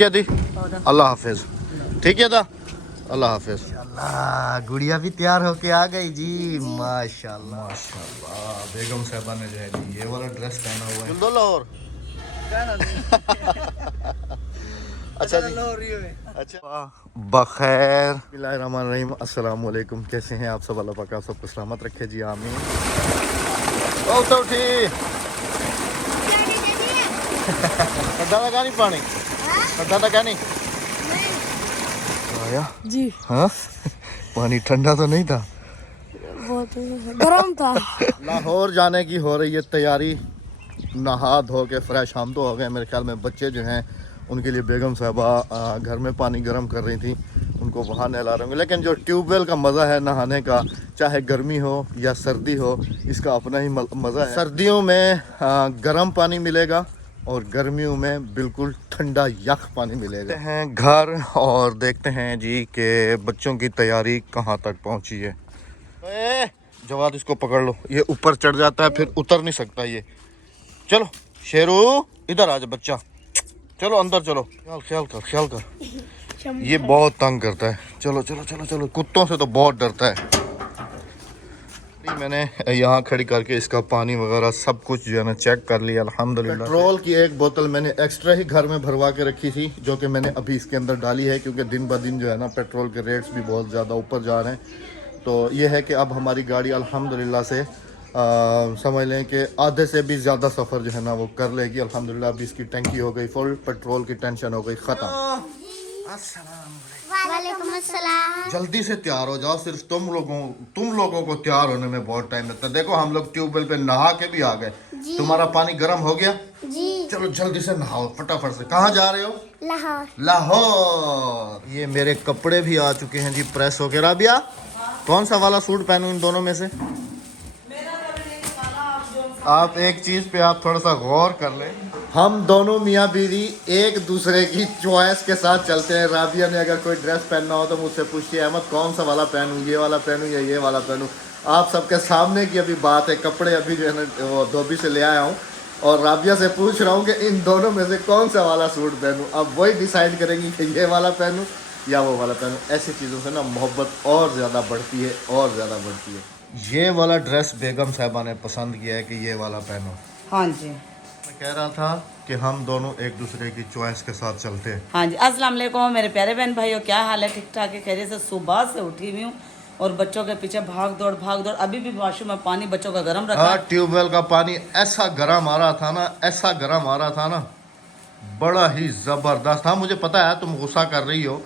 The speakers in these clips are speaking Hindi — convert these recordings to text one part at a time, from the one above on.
क्या दी? अल्लाह हाफिज। ठीक है दा, अल्लाह हाफिज। अल्लाह, गुड़िया भी तैयार होके आ गई जी। माशाल्लाह माशाल्लाह, बेगम साहबा ने जो है जी ये वाला ड्रेस पहना हुआ है। दो लाहौर अच्छा जी, अच्छा बखैर। बिस्मिल्लाहिर्रहमानिर्रहीम, अस्सलाम वालेकुम। कैसे हैं आप सब? अल्लाह पाक आप सबको सलामत रखे जी, आमीन। ओ तो ठीक ठंडा लगा नहीं पानी, ठंडा लगा नहीं आया जी। हाँ पानी ठंडा तो नहीं था, बहुत गर्म था। लाहौर जाने की हो रही है तैयारी। नहा धो के फ्रेश हम तो हो गए। मेरे ख्याल में बच्चे जो हैं उनके लिए बेगम साहबा घर में पानी गर्म कर रही थी, उनको वहाँ नहला रहे होंगे। लेकिन जो ट्यूबवेल का मज़ा है नहाने का, चाहे गर्मी हो या सर्दी हो, इसका अपना ही मज़ा है। सर्दियों में गर्म पानी मिलेगा और गर्मियों में बिल्कुल ठंडा यख पानी मिलेगा। हैं घर और देखते हैं जी कि बच्चों की तैयारी कहाँ तक पहुँची है। जवाद इसको पकड़ लो, ये ऊपर चढ़ जाता है फिर उतर नहीं सकता ये। चलो शेरू इधर आ जा बच्चा, चलो अंदर चलो। ख्याल कर ख्याल कर, ये बहुत तंग करता है। चलो चलो चलो चलो, कुत्तों से तो बहुत डरता है। मैंने यहाँ खड़ी करके इसका पानी वगैरह सब कुछ जो है ना चेक कर लिया अल्हम्दुलिल्लाह। पेट्रोल की एक बोतल मैंने एक्स्ट्रा ही घर में भरवा के रखी थी, जो कि मैंने अभी इसके अंदर डाली है, क्योंकि दिन ब दिन जो है ना पेट्रोल के रेट्स भी बहुत ज़्यादा ऊपर जा रहे हैं। तो ये है कि अब हमारी गाड़ी अल्हम्दुलिल्लाह से समझ लें कि आधे से भी ज़्यादा सफ़र जो है ना वो कर लेगी अल्हम्दुलिल्लाह। अभी इसकी टंकी हो गई फुल, पेट्रोल की टेंशन हो गई ख़त्म। वालेकुम अस्सलाम। जल्दी से तैयार हो जाओ, सिर्फ तुम लोगों को तैयार होने में बहुत टाइम लगता है। देखो हम लोग ट्यूबवेल पे नहा के भी आ गए, तुम्हारा पानी गर्म हो गया जी। चलो जल्दी से नहाओ फटाफट से। कहाँ जा रहे हो? लाहौर। लाहौर। ये मेरे कपड़े भी आ चुके हैं जी प्रेस होके। राबिया कौन सा वाला सूट पहनूं इन दोनों में से? आप एक चीज पे आप थोड़ा सा गौर कर लें, हम दोनों मियाँ बीवी एक दूसरे की चॉइस के साथ चलते हैं। राबिया ने अगर कोई ड्रेस पहनना हो तो मुझसे पूछती है अहमद कौन सा वाला पहनूं, ये वाला पहनूं या ये वाला पहनूं। आप सबके सामने की अभी बात है, कपड़े अभी जो है ना वो धोबी से ले आया हूँ और राबिया से पूछ रहा हूँ कि इन दोनों में से कौन सा वाला सूट पहनूं। अब वही डिसाइड करेंगी कि ये वाला पहनूं या वो वाला पहनूं। ऐसी चीज़ों से ना मोहब्बत और ज़्यादा बढ़ती है और ज़्यादा बढ़ती है। ये वाला ड्रेस बेगम साहबा ने पसंद किया है कि ये वाला पहनो। हाँ जी, मैं कह रहा था कि हम दोनों एक दूसरे की चॉइस के साथ चलते हैं। हाँ जी। अस्सलाम वालेकुम मेरे प्यारे बहन भाइयों, क्या हाल है? ठीक ठाक है, खैरियत से? सुबह से उठी हुई हूँ और बच्चों के पीछे भाग दौड़। अभी भी वॉशरूम में पानी बच्चों का गर्म रखा। ट्यूबवेल का पानी ऐसा गर्म आ रहा था ना, ऐसा गर्म आ रहा था ना, बड़ा ही ज़बरदस्त। हाँ मुझे पता है तुम गुस्सा कर रही हो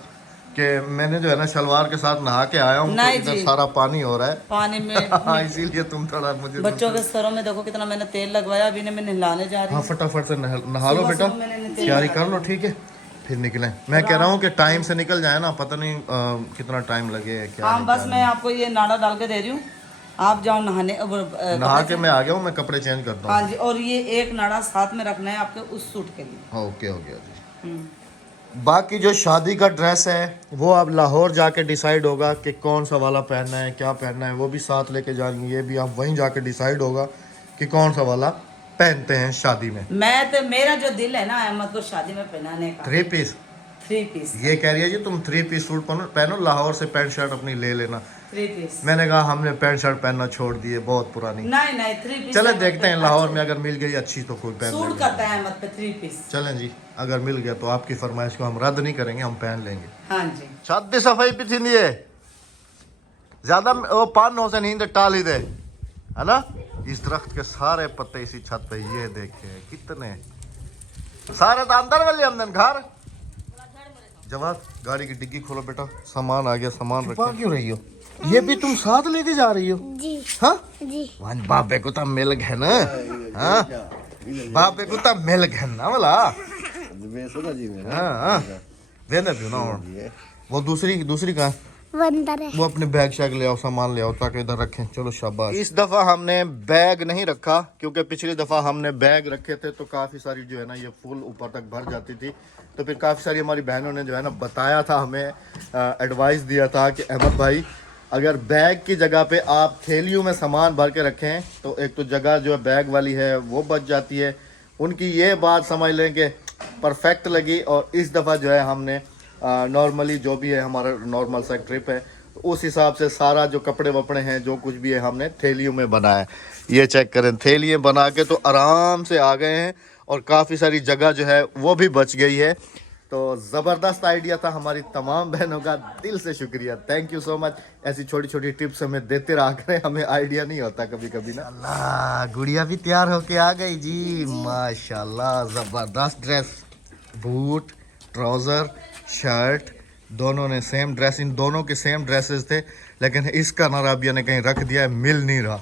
कि मैंने जो है ना शलवार के साथ नहा के आया हूँ, तो इधर सारा पानी हो रहा है पानी में हाँ इसीलिए तुम थोड़ा मुझे बच्चों के सरों में देखो कितना मैंने तेल लगवाया। अभी मैं नहलाने जा रही हाँ हूँ। फटाफट से नहा लो बेटा, तैयारी कर लो ठीक है, फिर निकलें। मैं कह रहा हूँ कि टाइम से निकल जाए ना, पता नहीं कितना टाइम लगे क्या। हाँ बस मैं आपको ये नाड़ा डाल के दे रही हूँ, आप जाओ नहाने। नहा के मैं आ गया हूँ, मैं कपड़े चेंज करता हूँ। हाँ जी, और ये एक नाड़ा साथ में रखना है आपके उस सूट के लिए। ओके हो गया जी। बाकी जो शादी का ड्रेस है वो अब लाहौर जाके डिसाइड होगा कि कौन सा वाला पहनना है, क्या पहनना है, वो भी साथ लेके जाएंगे। ये भी आप वहीं जाके डिसाइड होगा कि कौन सा वाला पहनते हैं शादी में। मैं तो मेरा जो दिल है ना अहमद को शादी में पहनाने का, 3 पीस। 3 पीस। ये कह रही है जी तुम 3 पीस सूट पहनो, लाहौर से पैंट शर्ट अपनी ले लेना। 3 पीस। मैंने कहा हमने पैंट शर्ट पहनना छोड़ दिए, बहुत पुरानी। नहीं 3 पीस। चले देखते हैं लाहौर में अगर मिल गई अच्छी तो कोई पहन सूट लेंगे। करता है अहमद पे 3 पीस। चलें जी, अगर मिल गया तो आपकी फरमाइश को हम रद्द नहीं करेंगे, हम पहन लेंगे। हाँ जी। छत की सफाई भी थी नहीं है ज्यादा, वो पान हो से नींद टाल ही दे है ना। इस दरख्त के सारे पत्ते इसी छत पे, ये देखे कितने सारे तो अंदर वाले हमने घर। जवाब गाड़ी की डिग्गी खोलो बेटा, सामान आ गया, सामान रखो। क्यों रही हो? ये भी तुम साथ लेके जा रही हो? जी। हाँ जी। वन बापे को तो मिल गए ना, हाँ बापे को तो मिल गए ना वाला। हाँ देने भी ना। वो दूसरी कहाँ? बंदर है। वो अपने बैग शैग ले आओ, सामान ले आओ ताकि इधर रखें। चलो शाबाश। इस दफ़ा हमने बैग नहीं रखा क्योंकि पिछली दफ़ा हमने बैग रखे थे तो काफ़ी सारी जो है ना ये फुल ऊपर तक भर जाती थी। तो फिर काफ़ी सारी हमारी बहनों ने जो है ना बताया था, हमें एडवाइस दिया था कि अहमद भाई अगर बैग की जगह पे आप थैलियों में सामान भर के रखें तो एक तो जगह जो है बैग वाली है वो बच जाती है। उनकी ये बात समझ लें कि परफेक्ट लगी। और इस दफ़ा जो है हमने नॉर्मली जो भी है हमारा नॉर्मल सा ट्रिप है, तो उस हिसाब से सारा जो कपड़े वपड़े हैं जो कुछ भी है हमने थैलियों में बनाया है। ये चेक करें, थैलियाँ बना के तो आराम से आ गए हैं और काफ़ी सारी जगह जो है वो भी बच गई है। तो ज़बरदस्त आइडिया था, हमारी तमाम बहनों का दिल से शुक्रिया, थैंक यू सो मच। ऐसी छोटी छोटी टिप्स हमें देते रहा करें, हमें आइडिया नहीं होता कभी कभी ना। अल्लाह, गुड़िया भी तैयार होके आ गई जी, माशाल्लाह। ज़बरदस्त ड्रेस, बूट, ट्राउज़र, शर्ट, दोनों ने सेम ड्रेस, इन दोनों के सेम ड्रेसेस थे, लेकिन इसका ना राबिया ने कहीं रख दिया है, मिल नहीं रहा।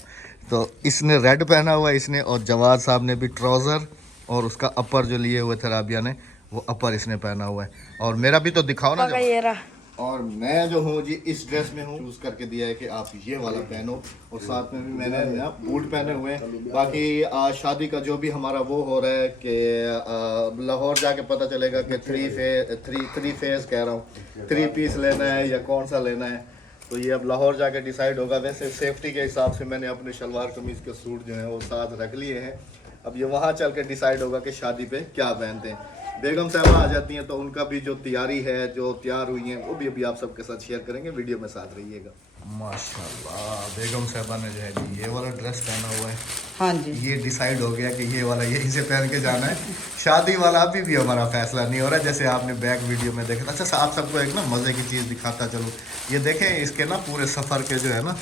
तो इसने रेड पहना हुआ है इसने, और जवाद साहब ने भी ट्राउज़र और उसका अपर जो लिए हुए थे राबिया ने, वो अपर इसने पहना हुआ है। और मेरा भी तो दिखाओ ना। ये रहा। और मैं जो हूँ जी इस ड्रेस में हूँ, चूज़ करके दिया है कि आप ये वाला पहनो, और साथ में भी मैंने ना बूट पहने हुए हैं। बाकी शादी का जो भी हमारा वो हो रहा है कि लाहौर जाके पता चलेगा कि थ्री फेस कह रहा हूँ, 3 पीस लेना है या कौन सा लेना है, तो ये अब लाहौर जाके डिसाइड होगा। वैसे सेफ्टी के हिसाब से मैंने अपने शलवार कमीज़ के सूट जो है वो साथ रख लिए हैं। अब ये वहाँ चल के डिसाइड होगा कि शादी पे क्या पहनते हैं। बेगम साहबा आ जाती हैं तो उनका भी जो तैयारी है, जो तैयार हुई हैं, वो भी अभी आप सबके साथ शेयर करेंगे, वीडियो में साथ रहिएगा। माशाल्लाह, बेगम साहबा ने जो है जी ये वाला ड्रेस पहना हुआ है। हाँ जी, ये डिसाइड हो गया कि ये वाला यहीं से पहन के जाना है। शादी वाला अभी भी हमारा फैसला नहीं हो रहा, जैसे आपने बैक वीडियो में देखा। अच्छा, आप सबको एक ना मज़े की चीज़ दिखाता चलो, ये देखें इसके ना पूरे सफ़र के जो है ना,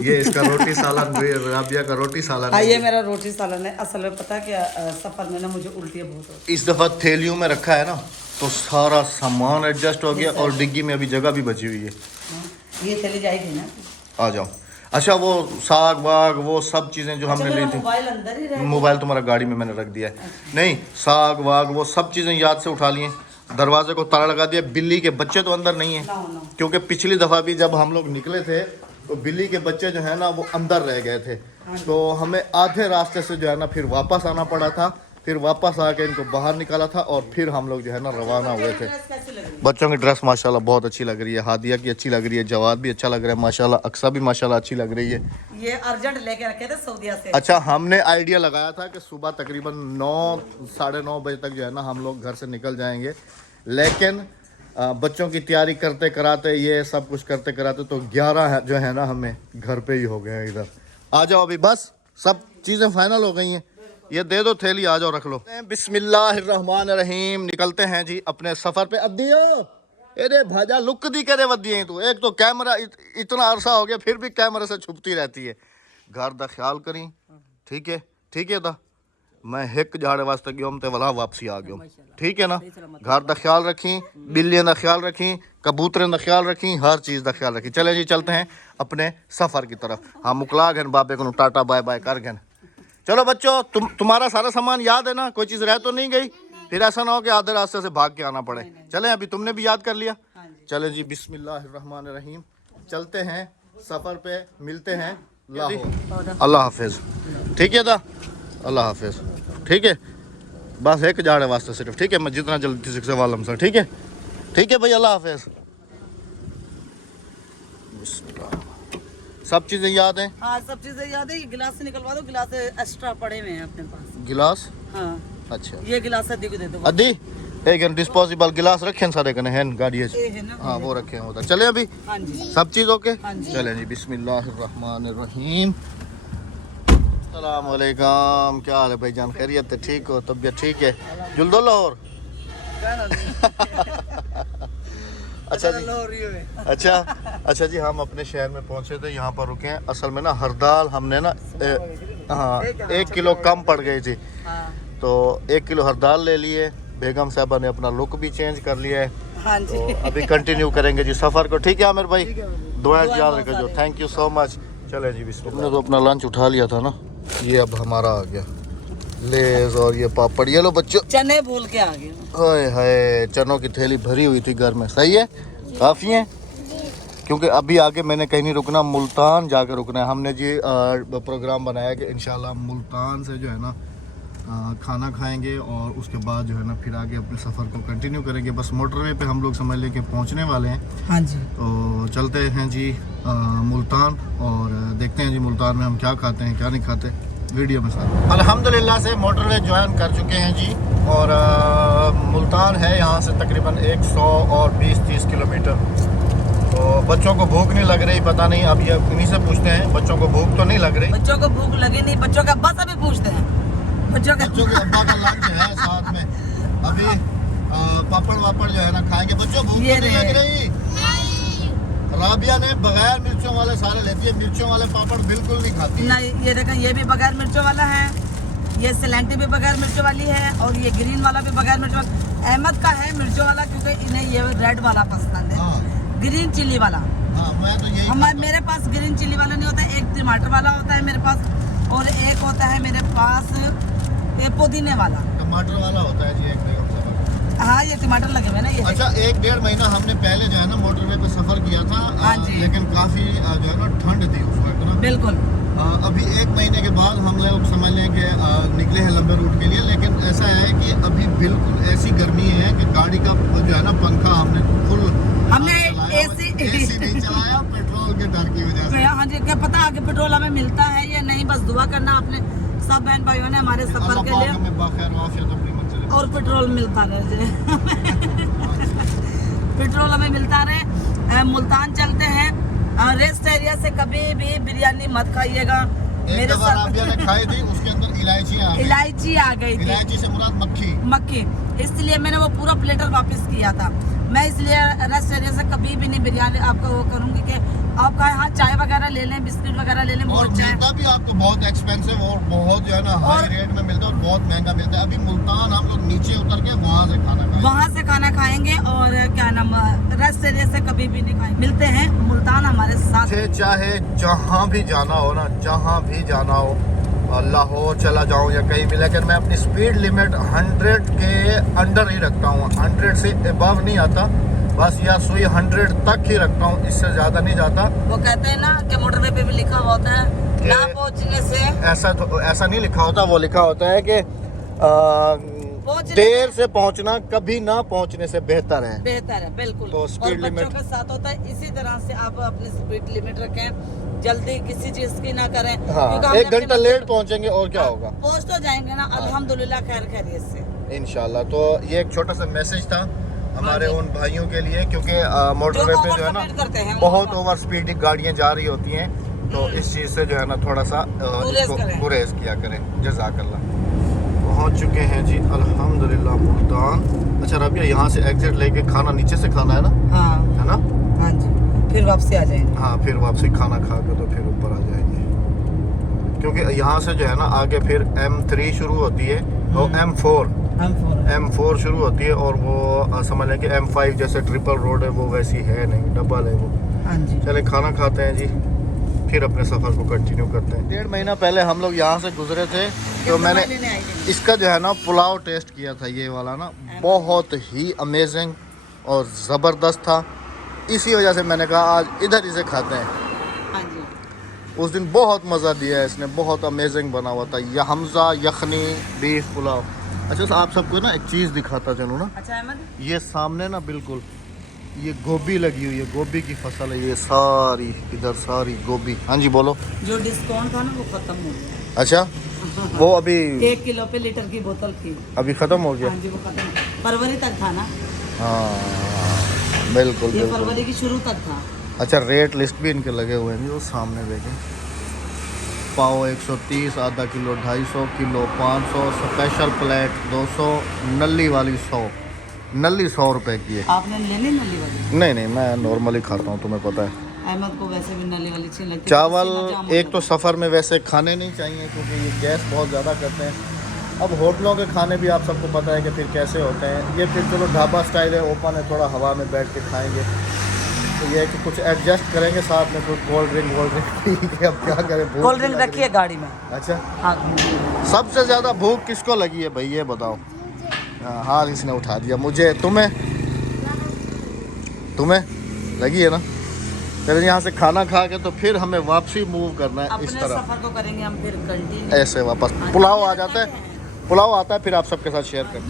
ये इसका रोटी सालन, राबिया का रोटी सालन। हाँ, ये मेरा रोटी सालन है। असल में पता क्या, सफर में ना मुझे उल्टियाँ बहुत होती। इस दफ़ा थैलियों में रखा है ना, तो सारा सामान एडजस्ट हो गया और डिग्गी में अभी जगह भी बची हुई है। ये चली जाएगी ना, आ जाओ। अच्छा, वो साग वाग वो सब चीज़ें जो हमने ली थी, मोबाइल अंदर ही रह, मोबाइल तुम्हारा गाड़ी में मैंने रख दिया है। नहीं, साग वाग वो सब चीज़ें याद से उठा लिए, दरवाजे को ताला लगा दिया। बिल्ली के बच्चे तो अंदर नहीं है, क्योंकि पिछली दफ़ा भी जब हम लोग निकले थे तो बिल्ली के बच्चे जो है ना वो अंदर रह गए थे, तो हमें आधे रास्ते से जो है ना फिर वापस आना पड़ा था। फिर वापस आके इनको बाहर निकाला था और फिर हम लोग जो है ना रवाना हुए थे। बच्चों की ड्रेस माशाल्लाह बहुत अच्छी लग रही है, हादिया की अच्छी लग रही है, जवाद भी अच्छा लग रहा है माशाल्लाह, अक्सा भी माशाल्लाह अच्छी लग रही है। ये अर्जेंट लेके रखे थे सऊदीया से। अच्छा, हमने आइडिया लगाया था कि सुबह तकरीबन 9 साढ़े 9 बजे तक जो है ना हम लोग घर से निकल जाएंगे, लेकिन बच्चों की तैयारी करते कराते, ये सब कुछ करते कराते तो 11 जो है ना हमें घर पे ही हो गए हैं। इधर आ जाओ, अभी बस सब चीज़ें फाइनल हो गई हैं। ये दे दो थैली, आ जाओ रख लो। बिस्मिल्लाहिर्रहमानिर्रहीम, निकलते हैं जी अपने सफ़र पे। अद्दियो अरे भाजा लुक दी करे वदी है तू, एक तो कैमरा इतना अरसा हो गया फिर भी कैमरे से छुपती रहती है। घर दा ख्याल करी, ठीक है, ठीक है। मैं हिक झाड़े वास्ते गयो ते वाला वापसी आ गयो, ठीक है ना। घर दा ख्याल रखी, बिल्लियों का ख्याल रखी, कबूतरों का ख्याल रखी, हर चीज़ का ख्याल रखी। चले जी, चलते हैं अपने सफ़र की तरफ। हाँ, मुकला गए बाबे को टाटा बाय बाय कर गए। चलो बच्चों, तुम्हारा सारा सामान याद है ना, कोई चीज़ रह तो नहीं गई? फिर ऐसा ना हो कि आधे रास्ते से भाग के आना पड़े। चले, अभी तुमने भी याद कर लिया। चले जी, बिस्मिल्लाहिर्रहमानिर्रहीम, चलते हैं सफ़र पे, मिलते हैं लाहौर। अल्लाह हाफिज़, ठीक है दा, अल्लाह हाफिज़, ठीक है। बस एक झाड़े वास्ते सिर्फ, ठीक है। मैं जितना जल्दी से वालम सर, ठीक है, ठीक है भाई, अल्लाह हाफिज़। सब चीज़ें याद हैं? हाँ, सब चीजें याद है। ये गिलास से निकलवा दो, गिलास एक्स्ट्रा पड़े हुए हैं अपने पास। गिलास? हाँ, अच्छा, ये गिलास अद्दी को दे दो। अद्दी एक डिस्पोजेबल गिलास रखे हैं सारे कने हैं गाड़ी है। हाँ, वो रखे हैं उधर। चले अभी? हाँ जी, सब चीज़ ओके? हाँ जी। चलें जी, बिस्मिल्लाहिर्रहमानिर्रहीम। अस्सलाम वालेकुम, क्या हाल है भाईजान, खैरियत है? ठीक हो, तबीयत ठीक है? जुल्दो लाहौर? अच्छा जी, अच्छा जी, हम अपने शहर में पहुंचे थे, यहाँ पर रुके हैं। असल में ना हरदाल हमने ना हाँ 1 किलो कम पड़ गई थी, तो 1 किलो हरदाल ले लिए। बेगम साहबा ने अपना लुक भी चेंज कर लिया है। हाँ जी। तो अभी कंटिन्यू करेंगे जी सफ़र को, ठीक है आमिर भाई? दुआ याद रखो, थैंक यू सो मच। चले जी, बिस्मिल्लाह। तो अपना लंच उठा लिया था ना, ये अब हमारा आ गया लेज और ये पापड़। ये लो बच्चों, चने भूल के आ गए। हाय हाय, चनों की थैली भरी हुई थी घर में, सही है, काफ़ी है। क्योंकि अभी आगे मैंने कहीं नहीं रुकना, मुल्तान जाकर रुकना है। हमने जी प्रोग्राम बनाया कि इंशाल्लाह मुल्तान से जो है ना खाना खाएंगे और उसके बाद जो है ना फिर आगे अपने सफ़र को कंटिन्यू करेंगे। बस मोटरवे पे हम लोग समझ लें कि पहुंचने वाले हैं। हाँ जी, तो चलते हैं जी मुल्तान और देखते हैं जी मुल्तान में हम क्या खाते हैं क्या नहीं खाते, वीडियो में साथ। अल्हम्दुलिल्लाह से मोटरवे ज्वाइन कर चुके हैं जी, और मुल्तान है यहाँ से तकरीबन 120-30 किलोमीटर। तो बच्चों को भूख नहीं लग रही, पता नहीं, अब ये इन्हीं से पूछते हैं। बच्चों को भूख तो नहीं लग रही? बच्चों को भूख लगी नहीं, बच्चों का अब्बा से भी पूछते हैं। बच्चों के अब्बा का लंच है साथ में, अभी पापड़ वापड़ जो है ना खाएंगे। बच्चों भूख तो नहीं लग रही? राबिया ने बगैर मिर्चों वाले सारे लेती है, मिर्चों वाले पापड़ बिल्कुल नहीं खाती है। नहीं, ये देखें, ये भी बगैर मिर्चों वाला है, ये सिलेंटी भी बगैर मिर्चों वाली है, और ये ग्रीन वाला भी बगैर मिर्चों वाला। अहमद का है मिर्चों वाला, क्योंकि इन्हें ये रेड वाला पसंद है, ग्रीन चिली वाला। मैं तो यही मेरे पास ग्रीन चिली वाला नहीं होता, एक टमाटर वाला होता है मेरे पास, और एक होता है मेरे पास ये पुदीने वाला। टमाटर वाला होता है जी एक बेगम साहब। हाँ, ये टमाटर लगे हुए ना ये। अच्छा, 1-1.5 महीना हमने पहले जो है ना मोटरवे पे सफर किया था। हाँ जी। लेकिन काफी जो है ना ठंड थी उस वक्त ना। बिल्कुल। अभी 1 महीने के बाद हम लोग समझ लें कि निकले हैं लंबे रूट के लिए। लेकिन ऐसा है कि अभी बिल्कुल ऐसी गर्मी है कि गाड़ी का जो है ना पंखा हमने फुल एसी नहीं चलाया, पेट्रोल के डर की वजह से। हाँ जी, क्या पता आगे पेट्रोल हमें मिलता है या नहीं, बस दुआ करना आपने सब बहन भाइयों ने हमारे सफर के लिए, और पेट्रोल मिलता रहे। पेट्रोल हमें मिलता रहे। मुल्तान चलते हैं, रेस्ट एरिया से कभी भी बिरयानी मत खाइएगा। मेरे साथ ने खाई थी, उसके अंदर इलायची आ गई थी। इलायची से मुराद मक्खी, इसलिए मैंने वो पूरा प्लेटर वापस किया था। मैं इसलिए रेस्ट एरिया से कभी भी नहीं बिरयानी आपको वो करूँगी कि आप यहाँ चाय वगैरह ले लें, बिस्किट वगैरह ले लें। और मिलता भी आपको बहुत एक्सपेंसिव और बहुत जो है ना हाई रेट में मिलता है, और बहुत महंगा मिलता है। अभी मुल्तान हम लोग नीचे उतर के वहाँ से खाना खाएंगे, और क्या नाम, रेस्ट एरिया से कभी भी नहीं खाएंगे। मिलते हैं मुल्तान हमारे साथ। चाहे जहाँ भी जाना हो ना, जहाँ भी जाना हो, लाहौर चला जाऊँ या कहीं भी, लेकिन मैं अपनी स्पीड लिमिट 100 के अंडर ही रखता हूँ। 100 से अबव नहीं आता, बस या सुई 100 तक ही रखता हूँ, इससे ज़्यादा नहीं जाता। वो कहते हैं ना कि मोटरवे पे भी लिखा हुआ होता है ना पहुँचने से, ऐसा नहीं लिखा होता, वो लिखा होता है कि देर से पहुँचना कभी ना पहुँचने से बेहतर है। बिल्कुल। तो स्पीड लिमिट के साथ होता है, इसी तरह से आप अपनी स्पीड लिमिट रखें, जल्दी किसी चीज की ना करें। हाँ, 1 घंटा लेट पहुँचेंगे और क्या होगा, पहुँच तो जाएंगे ना, अल्हम्दुलिल्लाह खैर खैरियत से इंशाल्लाह। तो ये एक छोटा सा मैसेज था हमारे उन भाइयों के लिए, क्योंकि मोटरवे पे जो है ना बहुत ओवर स्पीड गाड़ियाँ जा रही होती हैं, तो इस चीज़ से जो है ना थोड़ा सा गुरेज किया करें। जज़ाकल्लाह। पहुँच चुके हैं जी अल्हम्दुलिल्लाह मुल्तान। अच्छा रबिया, यहाँ से एग्जिट लेके खाना नीचे से खाना है ना? हाँ, है ना? हाँ जी, फिर वापसी आ जाएंगे। हाँ, फिर वापसी खाना खा के तो फिर ऊपर आ जाएंगे, क्योंकि यहाँ से जो है ना आगे फिर M3 शुरू होती है, तो M4 शुरू होती है, और वो समझ लें कि M5 जैसे ट्रिपल रोड है, वो वैसी है नहीं, डबल है वो। हाँ जी, चले खाना खाते हैं जी, फिर अपने सफ़र को कंटिन्यू करते हैं। 1.5 महीना पहले हम लोग यहाँ से गुजरे थे, तो मैंने इसका जो है ना पुलाव टेस्ट किया था, ये वाला ना बहुत ही अमेजिंग और ज़बरदस्त था। इसी वजह से मैंने कहा आज इधर ही से खाते हैं। हाँ जी। उस दिन बहुत मज़ा दिया है इसने, बहुत अमेजिंग बना हुआ था। यह हमज़ा यखनी बीफ पुलाव। अच्छा, आप सबको ना एक चीज़ दिखाता चलूँ ना। अच्छा अहमद, ये सामने ना बिल्कुल ये गोभी लगी हुई है, गोभी की फसल है ये सारी, इधर सारी गोभी। हाँ जी बोलो। जो डिस्काउंट था ना वो खत्म हो गया। अच्छा, वो अभी 1 किलो पे लीटर की बोतल थी, अभी ख़त्म हो गया। हाँ जी, वो खत्म, फरवरी तक था ना। हाँ बिल्कुल ये बिल्कुल। फरवरी की शुरू तक था। अच्छा, रेट लिस्ट भी इनके लगे हुए हैं, वो सामने देखें। पाव 130, आधा किलो 250, किलो 500, स्पेशल प्लेट 200, नली वाली 100। नली 100 रुपए की है। आपने लेनी नली वाली? नहीं, मैं नॉर्मली खाता हूँ, तुम्हें पता है। अहमद को वैसे भी नली वाली अच्छी लगती है। चावल एक तो सफ़र में वैसे खाने नहीं चाहिए, क्योंकि ये गैस बहुत ज़्यादा करते हैं। अब होटलों के खाने भी आप सबको पता है कि फिर कैसे होते हैं। ये फिर चलो ढाबा स्टाइल है, ओपन है, थोड़ा हवा में बैठ के खाएंगे, तो ये है कि कुछ एडजस्ट करेंगे, साथ में कुछ कोल्ड ड्रिंक ठीक है, अब क्या करें। कोल्ड ड्रिंक रखी है गाड़ी में। अच्छा, हाँ। सबसे ज़्यादा भूख किसको लगी है भाई, ये बताओ। हाँ, इसने उठा दिया मुझे। तुम्हें लगी है ना? चलिए यहाँ से खाना खा के तो फिर हमें वापसी मूव करना है इस तरह। सफर को करेंगे हम फिर कंटिन्यू ऐसे वापस। पुलाव आ जाता है, पुलाव आता है, फिर आप सबके साथ शेयर करते हैं।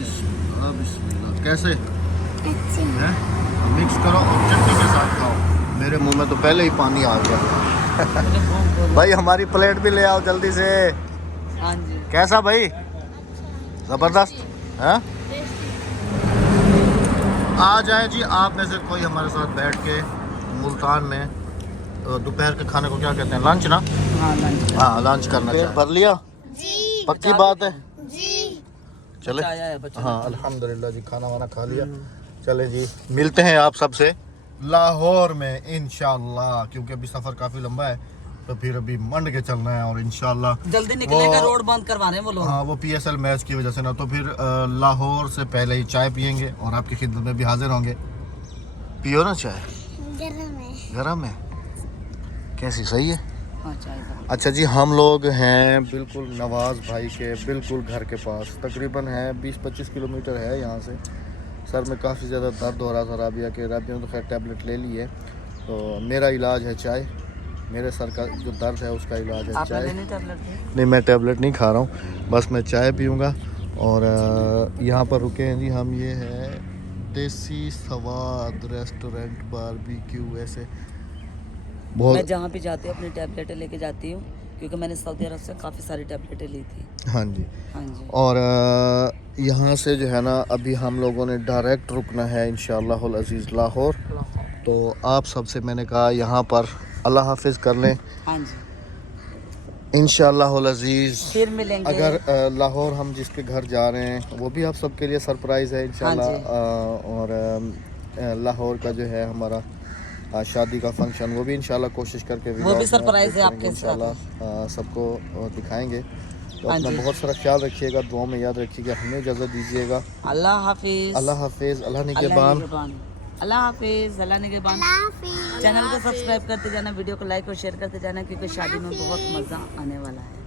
बिस्मिल्लाह। कैसे है? मिक्स करो और चटनी के साथ खाओ। मेरे मुंह में तो पहले ही पानी आ गया। भाई हमारी प्लेट भी ले आओ जल्दी से। हाँ जी। कैसा भाई, ज़बरदस्त है? आ जाए जी आप में से कोई हमारे साथ बैठ के मुल्तान में दोपहर के खाने को क्या कहते हैं, लंच ना? हाँ लंच। हाँ लंच करना चाहिए। भर लिया? जी पक्की बात है? जी चले। आया है बच्चों हाँ अल्हम्दुलिल्लाह जी, खाना वाना खा लिया। चले जी, मिलते हैं आप सबसे लाहौर में इंशाल्लाह, क्योंकि अभी सफ़र काफ़ी लंबा है तो फिर अभी मंड के चलना है और इंशाल्लाह जल्दी निकलेगा, वो- रोड बंद करवा रहे हैं वो लोग। हाँ वो PSL मैच की वजह से ना, तो फिर लाहौर से पहले ही चाय पियेंगे और आपकी खिदमत में भी हाजिर होंगे। पियो ना चाय, गरम है। गरम है कैसी, सही है? हाँ चाय का। अच्छा जी, हम लोग हैं बिल्कुल नवाज़ भाई के बिल्कुल घर के पास, तकरीबन है 20-25 किलोमीटर है यहाँ से। सर में काफ़ी ज़्यादा दर्द हो रहा था, राबिया ने तो खैर टैबलेट ले ली है। तो मेरा इलाज है चाय, मेरे सर का जो दर्द है उसका इलाज है आपने चाय। लेनी टैबलेट? नहीं मैं टैबलेट नहीं खा रहा हूँ, बस मैं चाय पीऊँगा। और यहाँ पर रुके हैं जी हम, ये है देसी स्वाद रेस्टोरेंट बारबेक्यू। ऐसे मैं बहुत, जहाँ भी जाती हूँ अपनी टैबलेटें लेके जाती हूँ, क्योंकि मैंने सऊदी अरब से काफ़ी सारी टैबलेटें ली थी। हाँ जी। हाँ जी। और यहाँ से जो है ना अभी हम लोगों ने डायरेक्ट रुकना है इंशाअल्लाह अज़ीज़ लाहौर। तो आप सबसे मैंने कहा यहाँ पर अल्लाह हाफिज़ कर लें हाँ जी, इंशाअल्लाह अज़ीज़। फिर मिलेंगे। अगर लाहौर हम जिसके घर जा रहे हैं वो भी आप सबके लिए सरप्राइज़ है इंशाअल्लाह। हाँ और लाहौर का जो है हमारा शादी का फंक्शन, वो भी इंशाल्लाह कोशिश करके वो भी vlog में सरप्राइज है अपडेट आपके करेंगे साथ। इंशाल्लाह, सबको दिखाएंगे। तो हाँ अपना जी। बहुत सारा ख्याल रखिएगा, दुआ में याद रखिएगा, हमें इजाज़त दीजिएगा। अल्लाह हाफिज। अल्लाह हाफिज़, अल्लाह अल्लाह निगहबान। निगहबान। अल्लाह हाफिज, अल्लाह निगहबान। हाफिज। चैनल को सब्सक्राइब करते जाना, वीडियो को लाइक और शेयर करते जाना, क्योंकि शादी में बहुत मज़ा आने वाला है।